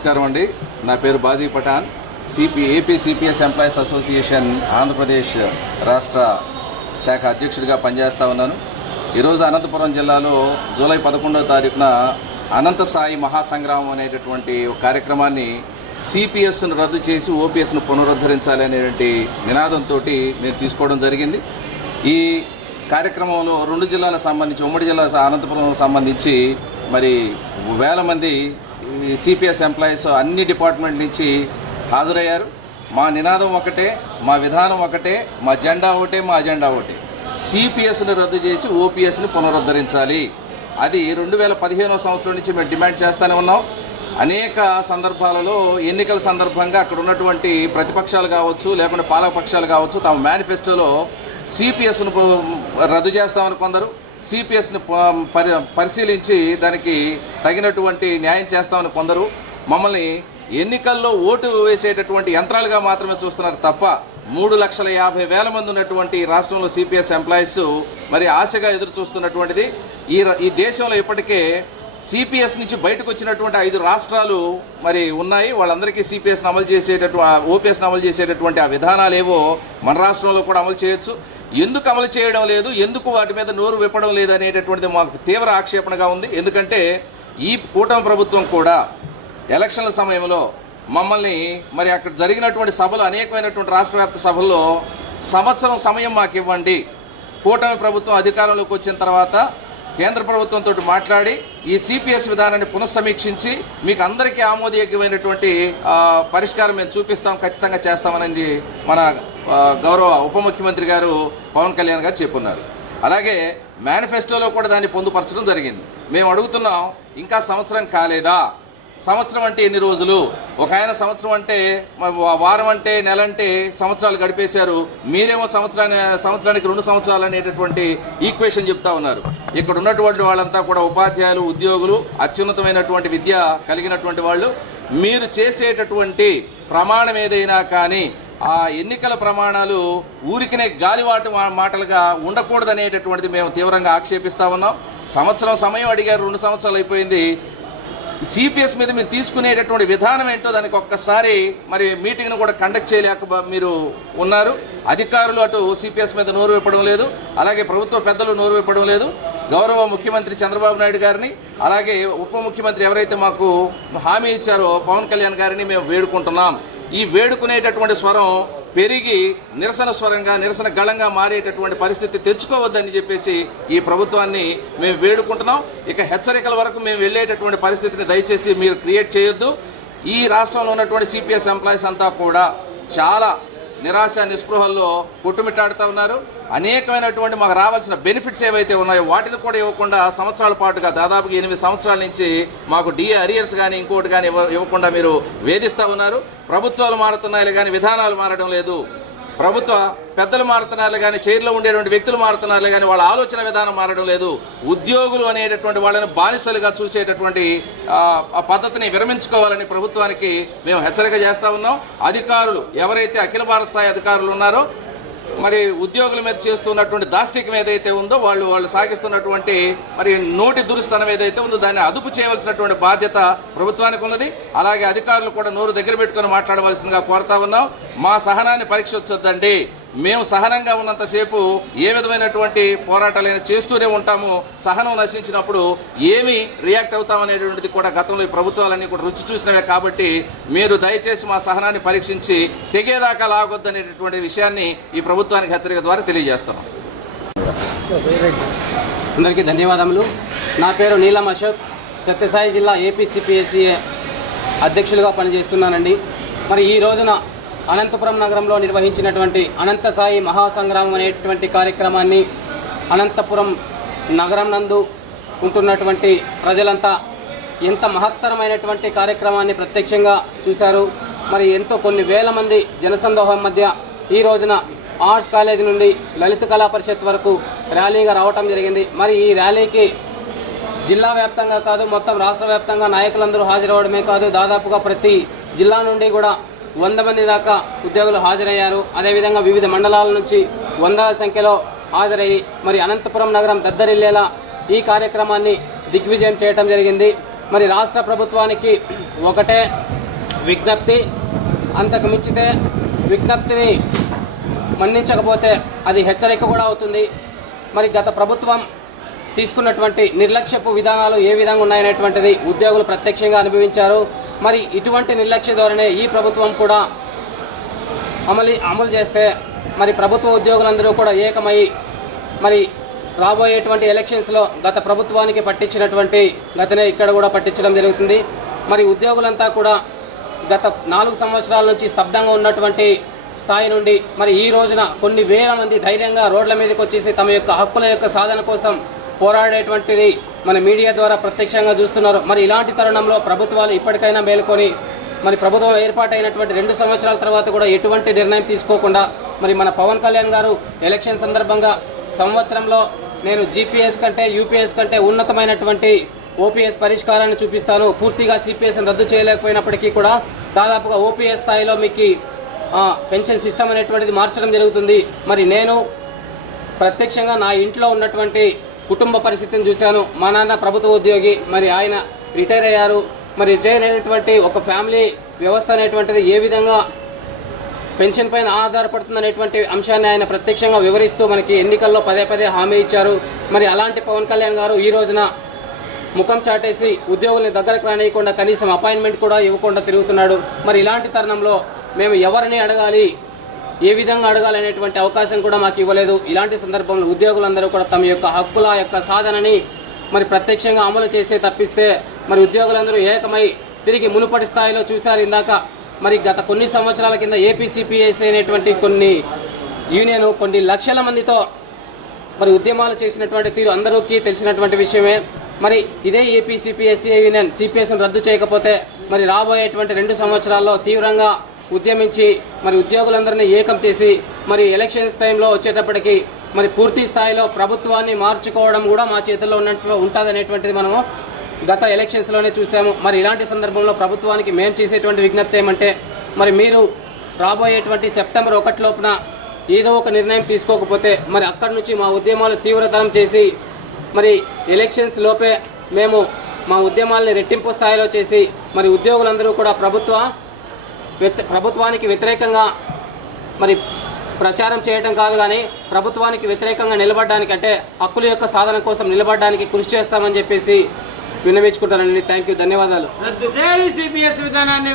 నమస్కారం అండి. నా పేరు Baji Pathan. AP CPS employees association Andhra Pradesh రాష్ట్ర శాఖ అధ్యక్షుడిగా పనిచేస్తూ ఉన్నాను. ఈరోజు అనంతపురం జిల్లాలో జూలై 11వ తారీఖున అనంత సాయి మహాసంగ్రామం అనేటటువంటి కార్యక్రమాన్ని సిపిఎస్ను రద్దు చేసి ఓపీఎస్ను పునరుద్ధరించాలి అనేటువంటి నినాదంతో మేము తీసుకోవడం జరిగింది. ఈ కార్యక్రమంలో 2 జిల్లాలకు సంబంధించి, ఉమ్మడి జిల్లా అనంతపురం సంబంధించి మరి వేల మంది సిపిఎస్ ఎంప్లాయీస్ అన్ని డిపార్ట్మెంట్ నుంచి హాజరయ్యారు. మా నినాదం ఒకటే, మా విధానం ఒకటే, మా జెండా ఒకటే, మా అజెండా ఒకటే. సిపిఎస్ను రద్దు చేసి ఓపీఎస్ని పునరుద్ధరించాలి. అది 2015వ సంవత్సరం నుంచి మేము డిమాండ్ చేస్తూనే ఉన్నాం. అనేక సందర్భాలలో ఎన్నికల సందర్భంగా అక్కడ ఉన్నటువంటి ప్రతిపక్షాలు కావచ్చు, లేకుంటే పాలకపక్షాలు కావచ్చు, తమ మేనిఫెస్టోలో సిపిఎస్ను రద్దు చేస్తామని కొందరు, సిపిఎస్ని పరిశీలించి దానికి తగినటువంటి న్యాయం చేస్తామని కొందరు మమ్మల్ని ఎన్నికల్లో ఓటు వేసేటటువంటి యంత్రాలుగా మాత్రమే చూస్తున్నారు తప్ప 3,50,000 మంది ఉన్నటువంటి రాష్ట్రంలో సిపిఎస్ ఎంప్లాయీస్ మరి ఆశగా ఎదురు చూస్తున్నటువంటిది. ఈ దేశంలో ఇప్పటికే సిపిఎస్ నుంచి బయటకు వచ్చినటువంటి 5 రాష్ట్రాలు మరి ఉన్నాయి. వాళ్ళందరికీ సిపిఎస్ని అమలు చేసేటటువంటి, ఓపీఎస్ని అమలు చేసేటటువంటి ఆ విధానాలు ఏవో మన రాష్ట్రంలో కూడా అమలు చేయొచ్చు. ఎందుకు అమలు చేయడం లేదు, ఎందుకు వాటి మీద నోరు విప్పడం లేదు అనేటటువంటిది మాకు తీవ్ర ఆక్షేపణగా ఉంది. ఎందుకంటే ఈ కూటమి ప్రభుత్వం కూడా ఎలక్షన్ల సమయంలో మమ్మల్ని మరి అక్కడ జరిగినటువంటి సభలు, అనేకమైనటువంటి రాష్ట్ర వ్యాప్త సభల్లో సంవత్సరం సమయం మాకు ఇవ్వండి, కూటమి ప్రభుత్వం అధికారంలోకి వచ్చిన తర్వాత కేంద్ర ప్రభుత్వంతో మాట్లాడి ఈ సిపిఎస్ విధానాన్ని పునఃసమీక్షించి మీకు అందరికీ ఆమోదయోగ్యమైనటువంటి పరిష్కారం మేము చూపిస్తాం, ఖచ్చితంగా చేస్తామని మన గౌరవ ఉప ముఖ్యమంత్రి గారు పవన్ కళ్యాణ్ గారు చెప్పున్నారు. అలాగే మేనిఫెస్టోలో కూడా దాన్ని పొందుపరచడం జరిగింది. మేము అడుగుతున్నాం, ఇంకా సంవత్సరం కాలేదా? సంవత్సరం అంటే ఎన్ని రోజులు? ఒక ఆయన సంవత్సరం అంటే, వారం అంటే, నెల అంటే సంవత్సరాలు గడిపేశారు. మీరేమో సంవత్సరానికి 2 సంవత్సరాలు అనేటటువంటి ఈక్వేషన్ చెప్తా ఉన్నారు. ఇక్కడ ఉన్నటువంటి వాళ్ళంతా కూడా ఉపాధ్యాయులు, ఉద్యోగులు, అత్యున్నతమైనటువంటి విద్య కలిగినటువంటి వాళ్ళు. మీరు చేసేటటువంటి ప్రమాణం ఏదైనా కానీ ఆ ఎన్నికల ప్రమాణాలు ఊరికినే గాలివాటు మాటలుగా ఉండకూడదనేటటువంటిది మేము తీవ్రంగా ఆక్షేపిస్తా ఉన్నాం. సంవత్సరం సమయం అడిగారు, 2 సంవత్సరాలు అయిపోయింది. సిపిఎస్ మీద మీరు తీసుకునేటటువంటి విధానం ఏంటో దానికి ఒక్కసారి మరి మీటింగ్ను కూడా కండక్ట్ చేయలేక మీరు ఉన్నారు. అధికారులు అటు సిపిఎస్ మీద నోరు విప్పడం లేదు, అలాగే ప్రభుత్వ పెద్దలు నోరు విప్పడం లేదు. గౌరవ ముఖ్యమంత్రి చంద్రబాబు నాయుడు గారిని, అలాగే ఉప ముఖ్యమంత్రి ఎవరైతే మాకు హామీ ఇచ్చారో పవన్ కళ్యాణ్ గారిని మేము వేడుకుంటున్నాం. ఈ వేడుకునేటటువంటి స్వరం పెరిగి నిరసన స్వరంగా, నిరసన గళంగా మారేటటువంటి పరిస్థితి తెచ్చుకోవద్దని చెప్పేసి ఈ ప్రభుత్వాన్ని మేము వేడుకుంటున్నాం. ఇక హెచ్చరికల వరకు మేము వెళ్ళేటటువంటి పరిస్థితిని దయచేసి మీరు క్రియేట్ చేయొద్దు. ఈ రాష్ట్రంలో ఉన్నటువంటి సిపిఎస్ ఎంప్లాయీస్ అంతా కూడా చాలా నిరాశ నిస్పృహల్లో కొట్టుమిట్టాడుతూ ఉన్నారు. అనేకమైనటువంటి మాకు రావాల్సిన బెనిఫిట్స్ ఏవైతే ఉన్నాయో వాటిని కూడా ఇవ్వకుండా సంవత్సరాల పాటుగా, దాదాపుగా 8 సంవత్సరాల నుంచి మాకు డిఏ అరియర్స్ కానీ ఇంకోటి కానీ ఇవ్వకుండా మీరు వేధిస్తూ ఉన్నారు. ప్రభుత్వాలు మారుతున్నాయి కానీ విధానాలు మారడం లేదు. ప్రభుత్వ పెద్దలు మారుతున్నారు కానీ, చైర్లో ఉండేటువంటి వ్యక్తులు మారుతున్నారు కానీ వాళ్ళ ఆలోచన విధానం మారడం లేదు. ఉద్యోగులు అనేటటువంటి వాళ్ళని బానిసలుగా చూసేటటువంటి పద్ధతిని విరమించుకోవాలని ప్రభుత్వానికి మేము హెచ్చరిక చేస్తా ఉన్నాం. అధికారులు ఎవరైతే అఖిల భారత స్థాయి అధికారులు ఉన్నారో, మరి ఉద్యోగుల మీద చేస్తున్నటువంటి దాష్టికం ఏదైతే ఉందో, వాళ్ళు సాగిస్తున్నటువంటి మరి నోటి దురుస్తనం ఏదైతే ఉందో దాన్ని అదుపు చేయవలసినటువంటి బాధ్యత ప్రభుత్వానికి ఉన్నది. అలాగే అధికారులు కూడా నోరు దగ్గర పెట్టుకుని మాట్లాడవలసిందిగా కోరుతా ఉన్నాం. మా సహనాన్ని పరీక్షించొద్దండి. మేము సహనంగా ఉన్నంతసేపు ఏ విధమైనటువంటి పోరాటాలైనా చేస్తూనే ఉంటాము. సహనం నశించినప్పుడు ఏమి రియాక్ట్ అవుతామనేటువంటిది కూడా గతంలో ఈ ప్రభుత్వాలన్నీ కూడా రుచి చూసినవే. కాబట్టి మీరు దయచేసి మా సహనాన్ని పరీక్షించి తెగేదాకా లాగొద్దనేటటువంటి విషయాన్ని ఈ ప్రభుత్వానికి హెచ్చరిక ద్వారా తెలియజేస్తున్నాం. అందరికీ ధన్యవాదములు. నా పేరు నీలం అశోక్, సత్యసాయి జిల్లా ఏపీసీపీఎస్సీ అధ్యక్షులుగా పనిచేస్తున్నానండి. మరి ఈ రోజున అనంతపురం నగరంలో నిర్వహించినటువంటి అనంత సాయి మహాసంగ్రామం అనేటువంటి కార్యక్రమాన్ని అనంతపురం నగరం నందు ఉంటున్నటువంటి ప్రజలంతా ఎంత మహత్తరమైనటువంటి కార్యక్రమాన్ని ప్రత్యక్షంగా చూశారు. మరి ఎంతో కొన్ని వేల మంది జనసందోహం మధ్య ఈ రోజున ఆర్ట్స్ కాలేజ్ నుండి లలిత కళా పరిషత్ వరకు ర్యాలీగా రావటం జరిగింది. మరి ఈ ర్యాలీకి జిల్లా వ్యాప్తంగా కాదు, మొత్తం రాష్ట్ర వ్యాప్తంగా నాయకులందరూ హాజరవడమే కాదు, దాదాపుగా ప్రతి జిల్లా నుండి కూడా 100 మంది దాకా ఉద్యోగులు హాజరయ్యారు. అదేవిధంగా వివిధ మండలాల నుంచి వందల సంఖ్యలో హాజరయ్యి మరి అనంతపురం నగరం దద్దరిల్లేలా ఈ కార్యక్రమాన్ని దిగ్విజయం చేయడం జరిగింది. మరి రాష్ట్ర ప్రభుత్వానికి ఒకటే విజ్ఞప్తి, అంతకు మించితే విజ్ఞప్తిని మన్నించకపోతే అది హెచ్చరిక కూడా అవుతుంది. మరి గత ప్రభుత్వం తీసుకున్నటువంటి నిర్లక్ష్యపు విధానాలు ఏ విధంగా ఉన్నాయనేటువంటిది ఉద్యోగులు ప్రత్యక్షంగా అనుభవించారు. మరి ఇటువంటి నిర్లక్ష్య ధోరణే ఈ ప్రభుత్వం కూడా అమలు చేస్తే మరి ప్రభుత్వ ఉద్యోగులందరూ కూడా ఏకమై మరి రాబోయేటువంటి ఎలక్షన్స్లో గత ప్రభుత్వానికి పట్టించినటువంటి గతనే ఇక్కడ కూడా పట్టించడం జరుగుతుంది. మరి ఉద్యోగులంతా కూడా గత 4 సంవత్సరాల నుంచి స్తబ్దంగా ఉన్నటువంటి స్థాయి నుండి మరి ఈ రోజున కొన్ని వేల మంది ధైర్యంగా రోడ్ల మీదకి వచ్చేసి తమ యొక్క హక్కుల యొక్క సాధన కోసం పోరాడేటువంటిది మన మీడియా ద్వారా ప్రత్యక్షంగా చూస్తున్నారు. మరి ఇలాంటి తరుణంలో ప్రభుత్వాలు ఇప్పటికైనా మేల్కొని మరి ప్రభుత్వం ఏర్పాటైనటువంటి 2 సంవత్సరాల తర్వాత కూడా ఎటువంటి నిర్ణయం తీసుకోకుండా మరి మన పవన్ కళ్యాణ్ గారు ఎలక్షన్ సందర్భంగా సంవత్సరంలో నేను జీపీఎస్ కంటే యూపీఎస్ కంటే ఉన్నతమైనటువంటి ఓపీఎస్ పరిష్కారాన్ని చూపిస్తాను, పూర్తిగా సిపిఎస్ని రద్దు చేయలేకపోయినప్పటికీ కూడా దాదాపుగా ఓపీఎస్ స్థాయిలో మీకు పెన్షన్ సిస్టమ్ అనేటువంటిది మార్చడం జరుగుతుంది. మరి నేను ప్రత్యక్షంగా నా ఇంట్లో ఉన్నటువంటి కుటుంబ పరిస్థితిని చూశాను. మా నాన్న ప్రభుత్వ ఉద్యోగి, మరి ఆయన రిటైర్ అయ్యారు. మరి రిటైర్ అయినటువంటి ఒక ఫ్యామిలీ వ్యవస్థ అనేటువంటిది ఏ విధంగా పెన్షన్ పైన ఆధారపడుతుంది అనేటువంటి అంశాన్ని ఆయన ప్రత్యక్షంగా వివరిస్తూ మనకి ఎన్నికల్లో పదే హామీ ఇచ్చారు. మరి అలాంటి పవన్ కళ్యాణ్ గారు ఈ రోజున ముఖం చాటేసి ఉద్యోగుల్ని దగ్గరకు రానియకుండా కనీసం అపాయింట్మెంట్ కూడా ఇవ్వకుండా తిరుగుతున్నాడు. మరి ఇలాంటి తరుణంలో మేము ఎవరిని అడగాలి, ఏ విధంగా అడగాలి అనేటువంటి అవకాశం కూడా మాకు ఇవ్వలేదు. ఇలాంటి సందర్భంలో ఉద్యోగులందరూ కూడా తమ యొక్క హక్కుల యొక్క సాధనని మరి ప్రత్యక్షంగా అమలు చేసే తప్పిస్తే మరి ఉద్యోగులందరూ ఏకమై తిరిగి మునుపటి స్థాయిలో చూశారు. ఇందాక మరి గత కొన్ని సంవత్సరాల కింద ఏపీసీపీఎస్సీ అనేటువంటి కొన్ని యూనియన్ కొన్ని లక్షల మందితో మరి ఉద్యమాలు చేసినటువంటి తీరు అందరికీ తెలిసినటువంటి విషయమే. మరి ఇదే ఏపీసీపీఎస్సీ యూనియన్ సిపిఎస్ను రద్దు చేయకపోతే మరి రాబోయేటువంటి 2 సంవత్సరాల్లో తీవ్రంగా ఉద్యమించి మరి ఉద్యోగులందరినీ ఏకం చేసి మరి ఎలక్షన్స్ టైంలో వచ్చేటప్పటికి మరి పూర్తి స్థాయిలో ప్రభుత్వాన్ని మార్చుకోవడం కూడా మా చేతుల్లో ఉన్నట్లు ఉంటుందనేటువంటిది మనము గత ఎలక్షన్స్లోనే చూసాము. మరి ఇలాంటి సందర్భంలో ప్రభుత్వానికి మేము చేసేటువంటి విజ్ఞప్తి ఏమంటే మరి మీరు రాబోయేటువంటి సెప్టెంబర్ 1 లోపున ఏదో ఒక నిర్ణయం తీసుకోకపోతే మరి అక్కడి నుంచి మా ఉద్యమాలు తీవ్రతరం చేసి మరి ఎలక్షన్స్ లోపే మేము మా ఉద్యమాలని రెట్టింపు స్థాయిలో చేసి మరి ఉద్యోగులందరూ కూడా ప్రభుత్వానికి వ్యతిరేకంగా మరి ప్రచారం చేయడం కాదు కానీ ప్రభుత్వానికి వ్యతిరేకంగా నిలబడడానికి అంటే హక్కుల యొక్క సాధన కోసం నిలబడడానికి కృషి చేస్తామని చెప్పేసి విన్నవించుకుంటానండి. థ్యాంక్ యూ, ధన్యవాదాలు. రద్దు చేయాలి సిపిఎస్ విధానాన్ని.